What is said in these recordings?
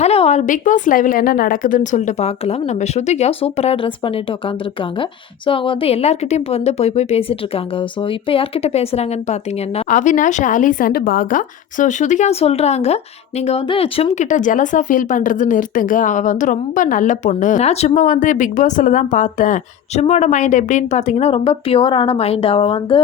Hello all big pass லைவில் என்ன நடக்குதுன்னு சொல்லிட்டு பார்க்கலாம். நம்ம ஸ்ருதிகா சூப்பராக ட்ரெஸ் பண்ணிட்டு உட்காந்துருக்காங்க. ஸோ அவங்க வந்து எல்லார்கிட்டையும் இப்போ வந்து போய் பேசிட்டு இருக்காங்க. ஸோ இப்போ யார்கிட்ட பேசுகிறாங்கன்னு பார்த்தீங்கன்னா Avinash, Alice and Baga. So Shrutika சொல்கிறாங்க, நீங்கள் வந்து சும் கிட்ட ஜெலஸாக ஃபீல் பண்ணுறது நிறுத்துங்க. அவள் வந்து ரொம்ப நல்ல பொண்ணு. நான் சும்மா வந்து பிக் பாஸில் தான் பார்த்தேன். சும்மோட மைண்ட் எப்படின்னு பார்த்தீங்கன்னா ரொம்ப பியூரான மைண்ட். அவள் வந்து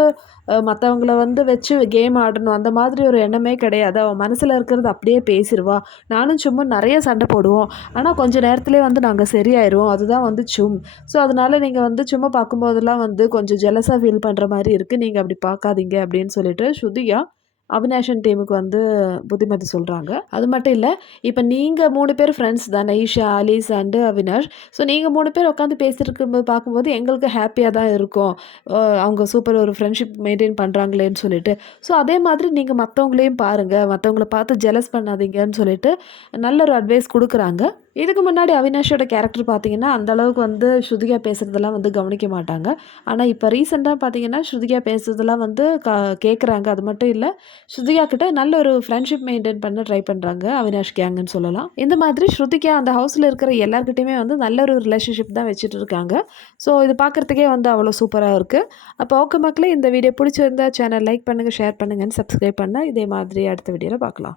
மற்றவங்கள வந்து வச்சு கேம் ஆடணும் அந்த மாதிரி ஒரு எண்ணமே கிடையாது. அவள் மனசில் இருக்கிறது அப்படியே பேசிடுவா. நானும் சும்மா நிறைய சண்டை போடுவோம். ஆனால் கொஞ்சம் நேரத்திலே வந்து நாங்கள் சரியாயிருவோம். அதுதான் வந்து சும். ஸோ அதனால நீங்கள் வந்து சும்மா பார்க்கும்போதெல்லாம் வந்து கொஞ்சம் ஜெலஸாக ஃபீல் பண்ணுற மாதிரி இருக்குது. நீங்கள் அப்படி பார்க்காதீங்க அப்படின்னு சொல்லிட்டு ஸ்ருதியா அவினாஷன் டீமுக்கு வந்து புத்திமதி சொல்கிறாங்க. அது மட்டும் இல்லை, இப்போ நீங்கள் 3 பேர் ஃப்ரெண்ட்ஸ் தானே, Isha, Alice and Avinash. So நீங்கள் 3 பேர் உட்காந்து பேசிட்டு இருக்கும்போது பார்க்கும்போது எங்களுக்கு ஹாப்பியாக தான் இருக்கும். அவங்க சூப்பர் ஒரு ஃப்ரெண்ட்ஷிப் மெயின்டைன் பண்ணுறாங்களேன்னு சொல்லிட்டு. ஸோ அதே மாதிரி நீங்கள் மற்றவங்களையும் பாருங்கள், மற்றவங்கள பார்த்து ஜெலஸ் பண்ணாதீங்கன்னு சொல்லிட்டு நல்ல ஒரு அட்வைஸ் கொடுக்குறாங்க. இதுக்கு முன்னாடி அவினாஷோட கேரக்டர் பார்த்தீங்கன்னா, அந்த அளவுக்கு வந்து ஸ்ருதிகா பேசுகிறதெல்லாம் வந்து கவனிக்க மாட்டாங்க. ஆனால் இப்போ ரீசெண்டாக பார்த்தீங்கன்னா, ஸ்ருதிகா பேசுறதெல்லாம் வந்து கேட்குறாங்க. அது மட்டும் இல்லை, ஸ்ருதிகா கிட்ட நல்ல ஒரு ஃப்ரெண்ட்ஷிப் மெயின்டைன் பண்ண ட்ரை பண்ணுறாங்க அவினாஷ் கேங்குன்னு சொல்லலாம். இந்த மாதிரி ஸ்ருதிகா அந்த ஹவுஸில் இருக்கிற எல்லார்கிட்டையுமே வந்து நல்ல ஒரு ரிலேஷன்ஷிப் தான் வச்சுட்டு இருக்காங்க. ஸோ இது பார்க்குறதுக்கே வந்து அவ்வளோ சூப்பராக இருக்குது. அப்போ ஓகே மக்களே, இந்த வீடியோ பிடிச்சிருந்தா சேனல் லைக் பண்ணுங்கள், ஷேர் பண்ணுங்கன்னு சப்ஸ்கிரைப் பண்ணால் இதே மாதிரி அடுத்த வீடியோவில் பார்க்கலாம்.